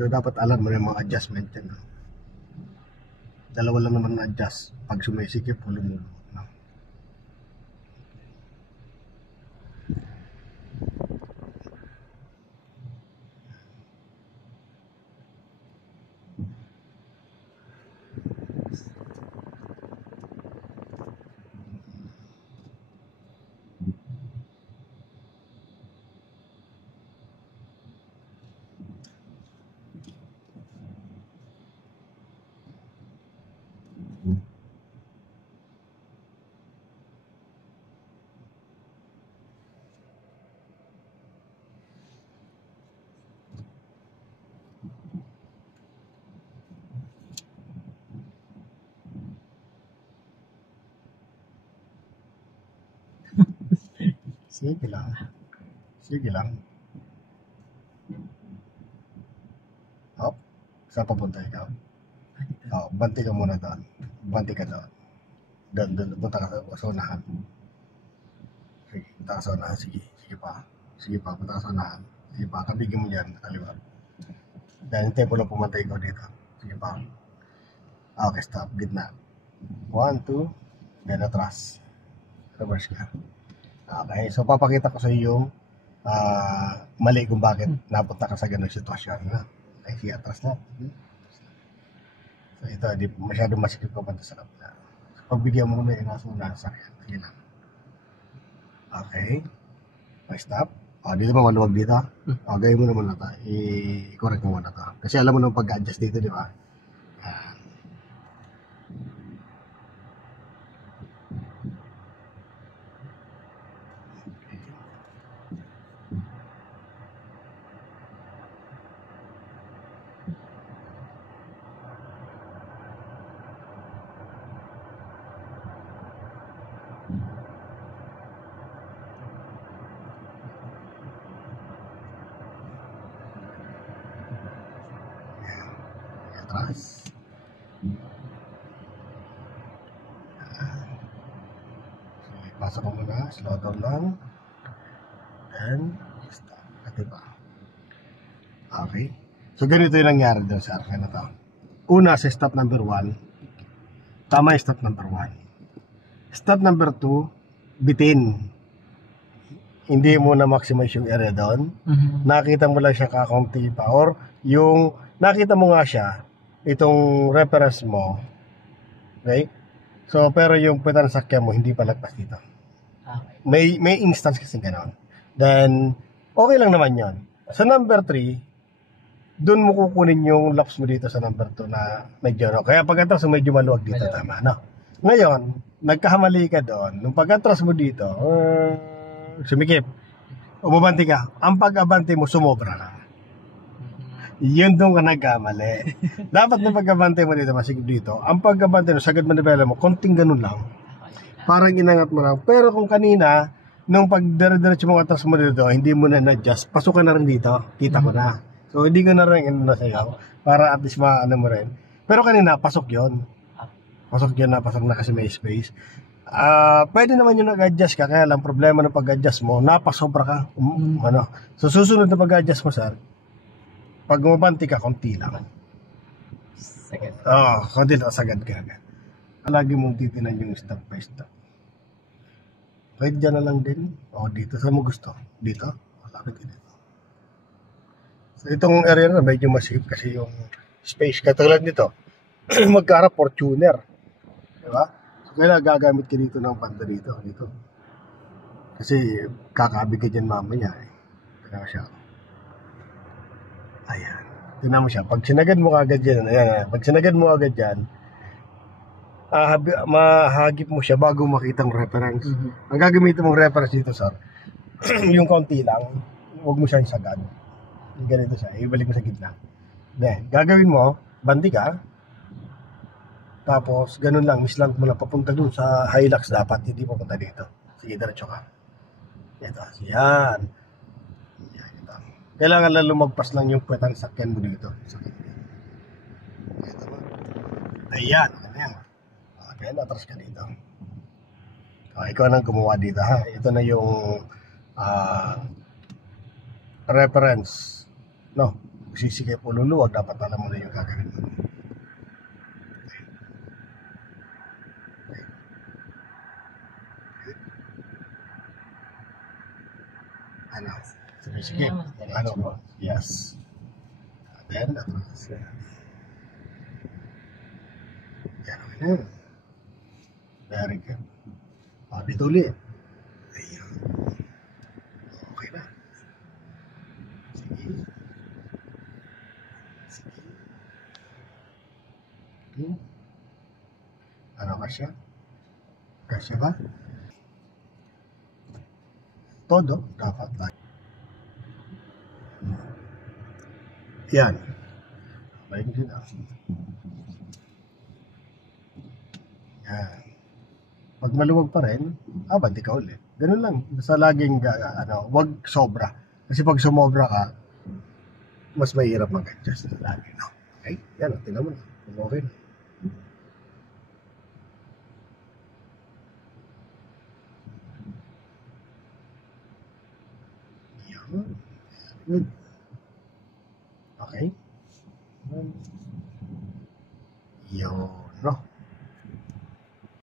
So dapat alam mo na yung mga adjustment yan. No? Dalawa lang naman na-adjust pag sumisikip o lumulo. No? Sige lang. Sige lang. Hop. Saan papunta ikaw? Oh, banti ka muna doon. Banti ka doon. Doon. Punta ka sa unahan. Sige, punta ka sa unahan. Sige. Sige pa. Sige pa. Punta ka sa unahan. Sige pa. Kabigyan mo dyan. Kaliwa. Dahil yung tempo lang pumunta ikaw dito. Sige pa. Okay, stop. Gitna. 1, 2. Then atras. Reverse ka. Okay, so papakita ko sa iyo yung mali kung bakit napunta ka sa ganung sitwasyon. Okay, sige, atras na. So ito, di masyadong masikip ko punta sa kapila. So pagbigyan mo muna yung nasa sakyan. Sige lang. Okay. Okay, stop. Dito ba maluwag dito? Gawin mo naman na ito. I-correct mo muna ito. Kasi alam mo nang pag-adjust dito, di ba? Atras. So, pasok mo muna, slow down lang. Then, stop. Katiba. Okay. So, ganito yung nangyari doon sa arka na to. Una, sa stop number 1, tama yung stop number 1. Stop number 2, bitin. Hindi mo na maximize yung area doon. Nakita mo lang siya kakaunti pa. Or, yung nakita mo nga siya, itong reference mo, okay? So, pero yung puweta ng sakyan mo, hindi pa lagpas dito. Okay. May instance kasi gano'n. Then, okay lang naman yon. Sa number 3, doon mo kukunin yung laps mo dito sa number 2 na medyo, no? Kaya pag-atras mo, medyo maluwag dito, tama, no? Ngayon, nagkahamali ka doon. Nung pag-atras mo dito, sumikip, umabanti ka. Ang pag-abante mo, sumobra ka. Yun doon ka nagkamali. Dapat nung pagkabante mo dito, masigib dito, ang pagkabante mo, sagad manibela mo, konting ganun lang. Parang inangat mo lang. Pero kung kanina, nung pagdire-diretso mo atras mo dito, hindi mo na na-adjust, pasok ka na rin dito. Kita ko na. So, hindi ko na rin nasayaw. Para at least maano mo rin. Pero kanina, pasok yon. Pasok yun na, pasok na kasi may space. Pwede naman yung nag-adjust ka, kaya lang problema ng pag-adjust mo, napasobra ka. Ano. So, susunod na pag-adjust mo, sir, pag umabanti ka, konti lang. Sagad. Konti lang, sagad ka agad. Lagi mong titinan yung step by step. Pwede dyan na lang din. Dito. Saan mo gusto? Dito? Lapit ka dito. So, itong area na medyo masikip kasi yung space. Katulad nito, magkaharap Fortuner. Diba? So, kailangan gagamit ka dito ng panta dito. Kasi kakabig ka dyan mamaya. Kaya siya. Ayan. Tignan mo siya. Pag sinagad mo agad yan, ayan. Pag sinagad mo agad yan, mahagip mo siya bago makita ang reference. Ang gagamitin mong reference dito, sir, yung konti lang, huwag mo siyang sagad. Ganito siya. Ibalik mo sa gitna. Then, gagawin mo, bandi ka, tapos, ganun lang, mislant mo lang, papunta dun sa Hilux dapat, hindi papunta dito. Sige, diretso ka. Ito, yan. Kailangan lang lumagpas lang yung puwetang sakyan mo dito. Ito ba? Ayan. Okay, natras ka dito. Ikaw nang gumawa dito, ha? Ito na yung reference. No? sisikip o luluwag, dapat alam mo na yung gagawin mo. Ano? Sumisikip. Ano po? Yes. Then, atras. Yan. Very good. Dito ulit. Ayun. Okay na. Sige. Sige. Okay. Ano kasya? Kasya ba? Todo. Dapat lang. Yan. Balik din ah. Yan. Pag maluwag pa rin, banti ka ulit. Ganun lang. Basta laging, wag sobra. Kasi pag sumobra ka, mas mahirap mag-adjust na lagi, no? Okay? Yan, tingnan mo na. Okay na. Yan. Good. Okay? Yun.